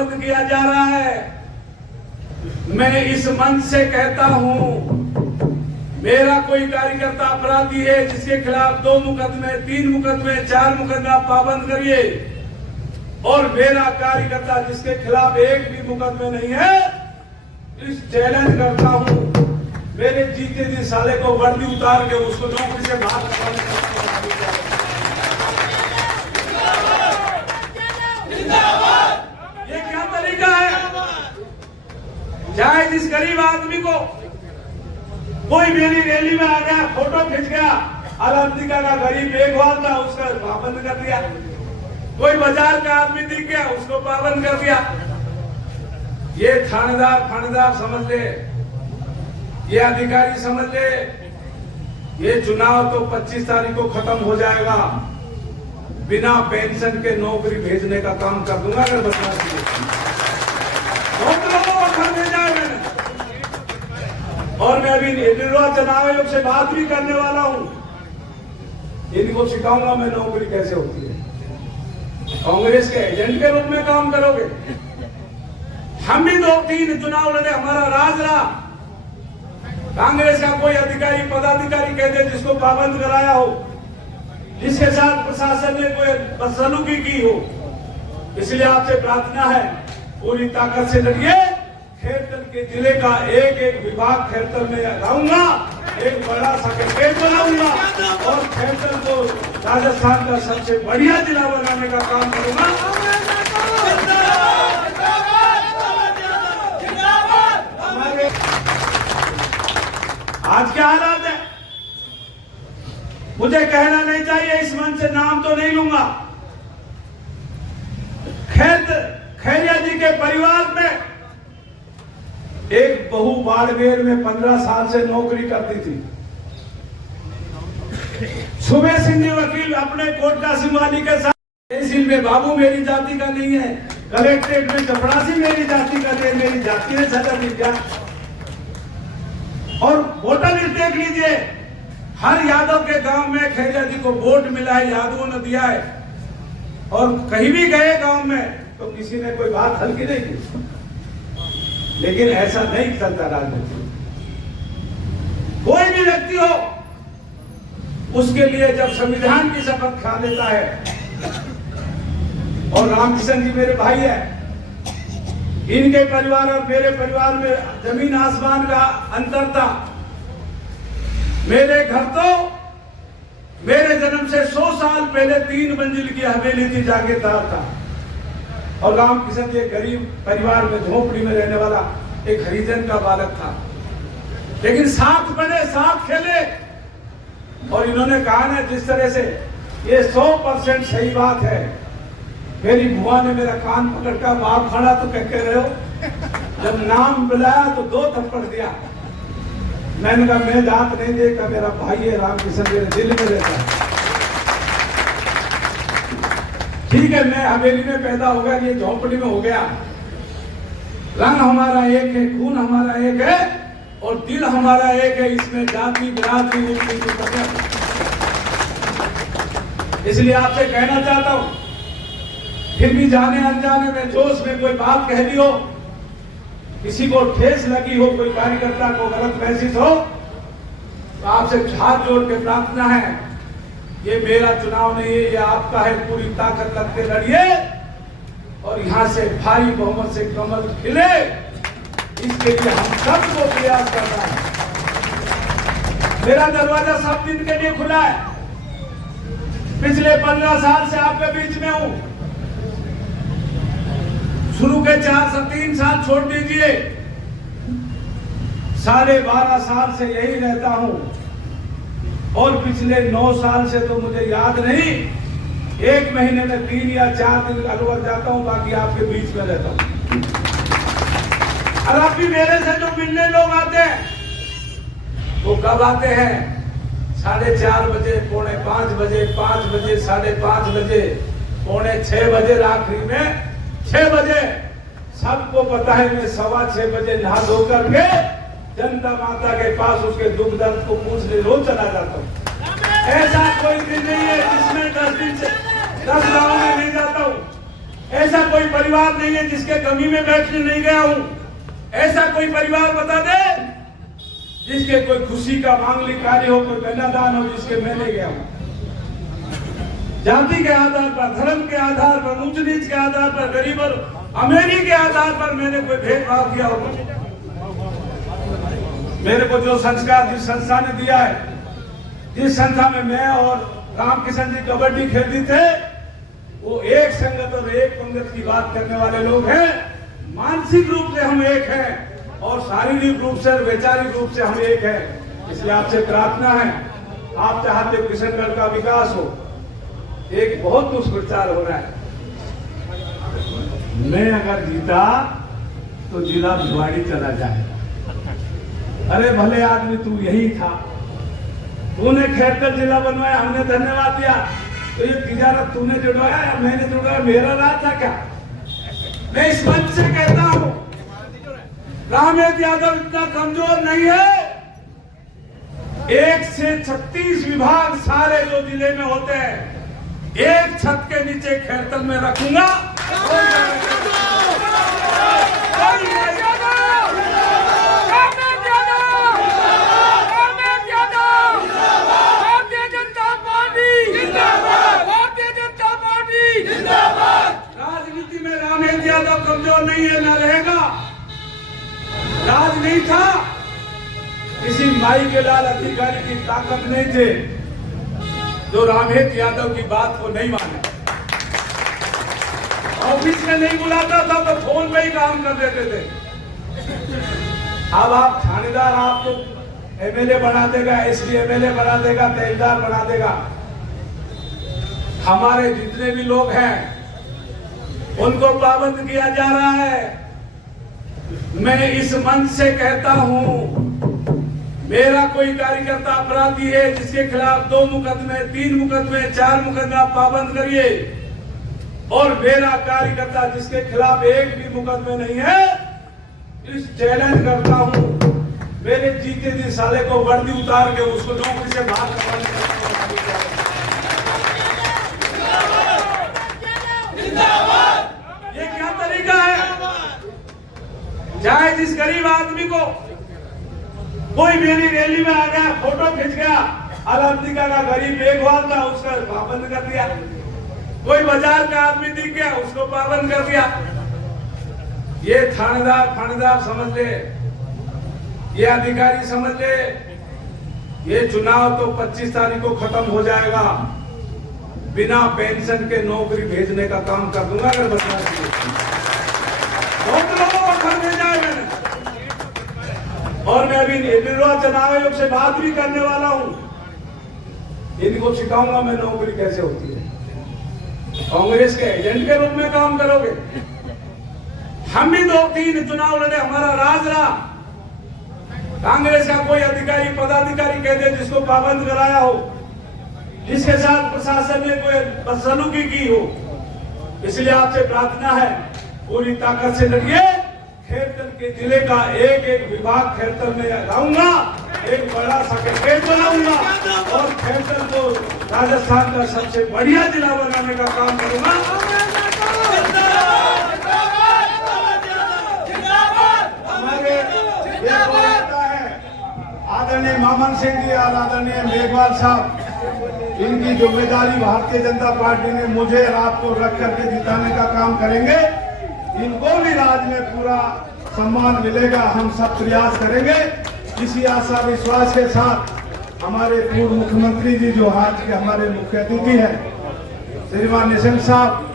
पाबंद किया जा रहा है। मैं इस मंच से कहता हूं, मेरा कोई कार्यकर्ता अपराधी है जिसके खिलाफ 2 मुकदमे, 3 मुकदमे, 4 मुकदमे आप पाबंद करिए, और मेरा कार्यकर्ता जिसके खिलाफ एक भी मुकदमे नहीं है, इस चैलेंज करता हूं, मेरे जीते जी साले को वर्दी उतार के उसको नौकरी से बाहर निकालने। ये क्या तरीका है? चाहे जिस गरीब आदमी को कोई मेरी रैली में आ गया, फोटो खींच गया, अमेरिका का गरीब बेगवाल था, उसका पाबंद कर दिया। कोई बाजार का आदमी दिख गया, उसको पाबंद कर दिया। ये थानेदार समझ ले, ये अधिकारी समझ ले, ये चुनाव तो 25 तारीख को खत्म हो जाएगा। बिना पेंशन के नौकरी भेजने का काम कर दूंगा अगर बता बहुत लोगों को घर भेजा है मैंने, और मैं अभी निर्वाचन चुनाव आयोग से बात भी करने वाला हूं। इनको सिखाऊंगा मैं नौकरी कैसे होती है। कांग्रेस के एजेंट के रूप में काम करोगे। हम भी 2-3 चुनाव लड़े, हमारा राज रहा। कांग्रेस का कोई अधिकारी पदाधिकारी कहते जिसको पाबंद कराया हो, जिसके साथ प्रशासन ने कोई बदसलूकी की हो। इसलिए आपसे प्रार्थना है, पूरी ताकत से लड़िए। खैरतल के जिले का एक एक विभाग खैरतल में लाऊंगा, एक बड़ा सा कैंपेन बनाऊंगा, और खैरतल को राजस्थान का सबसे बढ़िया जिला बनाने का काम करूंगा। आज क्या हालात है मुझे कहना नहीं चाहिए, इस मंच से नाम तो नहीं लूंगा। खैरिया जी के परिवार में एक बहू बाड़मेर में 15 साल से नौकरी करती थी। सुबह सिंह जी वकील अपने कोटका सिंवानी के साथ, तहसील में बाबू मेरी जाति का नहीं है, कलेक्ट्रेट में चपरासी मेरी जाति का नहीं, मेरी जाति ने सजा दी क्या? और वोटर लिस्ट देख लीजिए, हर यादव के गांव में खैरिया जी को वोट मिला है, यादवों ने दिया है। और कहीं भी गए गांव में तो किसी ने कोई बात हल्की नहीं की। लेकिन ऐसा नहीं चलता राजनीति। कोई भी व्यक्ति हो, उसके लिए जब संविधान की शपथ खा लेता है, और रामकिशन जी मेरे भाई है, इनके परिवार और मेरे परिवार में जमीन आसमान का अंतर था। मेरे घर तो मेरे जन्म से 100 साल पहले 3 मंजिल की हवेली थी, जागीरदार था। और रामकिशन जी गरीब परिवार में झोपड़ी में रहने वाला एक हरिजन का बालक था। लेकिन साथ पढ़े, साथ खेले, और इन्होंने कहा ना, जिस तरह से ये 100% सही बात है। मेरी बुआ ने मेरा कान पकड़ कर, बाप खड़ा तो क्या कह रहे हो? जब नाम बुलाया तो 2 थप्पड़ दिया। मैंने कहा मैं जात नहीं देखा, मेरा भाई है रामकिशन, मेरे दिल में रहता है। ठीक है, मैं हवेली में पैदा हो गया, ये झोपड़ी में हो गया। रंग हमारा एक है, खून हमारा एक है, और दिल हमारा एक है। इसमें जाति बिरादरी इसलिए आपसे कहना चाहता हूं, फिर भी जाने अनजाने में जोश में कोई बात कह दी हो, किसी को ठेस लगी हो, कोई कार्यकर्ता को गलत महसूस हो, तो आपसे हाथ जोड़ के प्रार्थना है, ये मेरा चुनाव नहीं है, ये आपका है। पूरी ताकत लगते लड़िए, और यहां से भारी बहुमत से कमल खिले, इसके लिए हम सबको प्रयास करना है। मेरा दरवाजा सब दिन के लिए खुला है। पिछले 15 साल से आपके बीच में हूं। शुरू के 3 साल छोड़ दीजिए, 12.5 साल से यही रहता हूं, और पिछले 9 साल से तो मुझे याद नहीं, 1 महीने में 3 या 4 दिन अलवर जाता हूं, बाकी आपके बीच में रहता हूं। और अब भी मेरे से जो मिलने लोग आते हैं, वो कब आते हैं? 4:30 बजे, 4:45 बजे, 5 बजे, 5:30 बजे, 5:45 बजे, आखिरी में 6 बजे। सबको पता है मैं 6:15 बजे नहा धो करके जनता माता के पास उसके दुख दर्द को पूछने रोज चला जाता हूँ। ऐसा कोई दिन नहीं है जिसमें 10 दिन से 10 गाँव में नहीं जाता हूँ। ऐसा कोई परिवार नहीं है जिसके कमी में बैठने नहीं गया हूं। ऐसा कोई परिवार बता दे जिसके कोई खुशी का मांगलिक कार्य हो, कोई कन्यादान हो, जिसके मैं नहीं गया हूं। जाति के आधार पर, धर्म के आधार पर, ऊंच नीच के आधार पर, गरीब और अमीरी के आधार पर मैंने कोई भेदभाव किया हो? मेरे को जो संस्कार जिस संस्था ने दिया है, जिस संस्था में मैं और रामकिशन जी कबड्डी खेलते थे, वो एक संगत और एक पंगत की बात करने वाले लोग हैं। मानसिक रूप से हम एक हैं और शारीरिक रूप से और वैचारिक रूप से हम एक हैं। इसलिए आपसे प्रार्थना है, आप चाहते हो किशनगढ़ का विकास हो। एक बहुत दुष्प्रचार हो रहा है, मैं अगर जीता तो जिला भिवाड़ी चला जाए। अरे भले आदमी तू यही था, तूने खैरकर जिला बनवाया, हमने धन्यवाद दिया। तो ये तिजारत तूने जुड़वाया या मैंने जुड़वाया, मेरा राज था क्या? मैं इस मंच से कहता हूं, रामेश यादव इतना कमजोर नहीं है। 1 से 36 विभाग सारे जो जिले में होते हैं, एक छत के नीचे खैरतल में रखूंगा। राजनीति में रामेश यादव कमजोर नहीं है, न रहेगा। राज नहीं था, किसी माई के लाल अधिकारी की ताकत नहीं थे जो रामेश यादव की बात को नहीं माने। ऑफिस में नहीं बुलाता था तो फोन पे ही काम कर देते थे। अब आप थानेदार, आपको एमएलए बना देगा, एसडी एमएलए बना देगा, तहसीलदार बना देगा। हमारे जितने भी लोग हैं उनको पाबंद किया जा रहा है। मैं इस मंच से कहता हूं, मेरा कोई कार्यकर्ता अपराधी है जिसके खिलाफ 2 मुकदमे, 3 मुकदमे, 4 मुकदमे आप पाबंद करिए, और मेरा कार्यकर्ता जिसके खिलाफ एक भी मुकदमे नहीं है, इस चैलेंज करता हूं, मेरे जीते जी साले को वर्दी उतार के उसको नौकरी से बाहर करवाने का। ये क्या तरीका है? चाहे जिस गरीब आदमी को कोई मेरी रैली में आ गया, फोटो खींच गया, अलामतिका का गरीब बेगवाल था, उसका पाबंद कर दिया। कोई बाजार का आदमी दिख गया, उसको पाबंद कर दिया। ये थानेदार समझ ले, ये अधिकारी समझ ले, ये चुनाव तो 25 तारीख को खत्म हो जाएगा। बिना पेंशन के नौकरी भेजने का काम कर दूंगा अगर बदलाव किए। बहुत लोगों को घर भेजा है मैंने, और मैं अभी निर्वाचन आयोग से बात भी करने वाला हूं। इनको सिखाऊंगा मैं नौकरी कैसे होती है। कांग्रेस के एजेंट के रूप में काम करोगे। हम भी 2-3 चुनाव लड़े, हमारा राज रहा। कांग्रेस का कोई अधिकारी पदाधिकारी कह दे जिसको पाबंद कराया हो, जिसके साथ प्रशासन ने कोई बदसलूकी की हो। इसलिए आपसे प्रार्थना है, पूरी ताकत से लड़िए। खैरतल के जिले का एक विभाग खैरतल में लाऊंगा, एक बड़ा सा कैंपेन बनाऊंगा और खैरतल को राजस्थान का सबसे बढ़िया जिला बनाने का काम करूंगा। हमारे आदरणीय मामन सिंह जी और आदरणीय मेघवाल साहब, इनकी जिम्मेदारी भारतीय जनता पार्टी ने मुझे और आपको रख करके जिताने का काम करेंगे। इनको भी राज में पूरा सम्मान मिलेगा, हम सब प्रयास करेंगे। इसी आशा विश्वास के साथ हमारे पूर्व मुख्यमंत्री जी जो आज के हमारे मुख्य अतिथि हैं, श्रीमान निशंक साहब,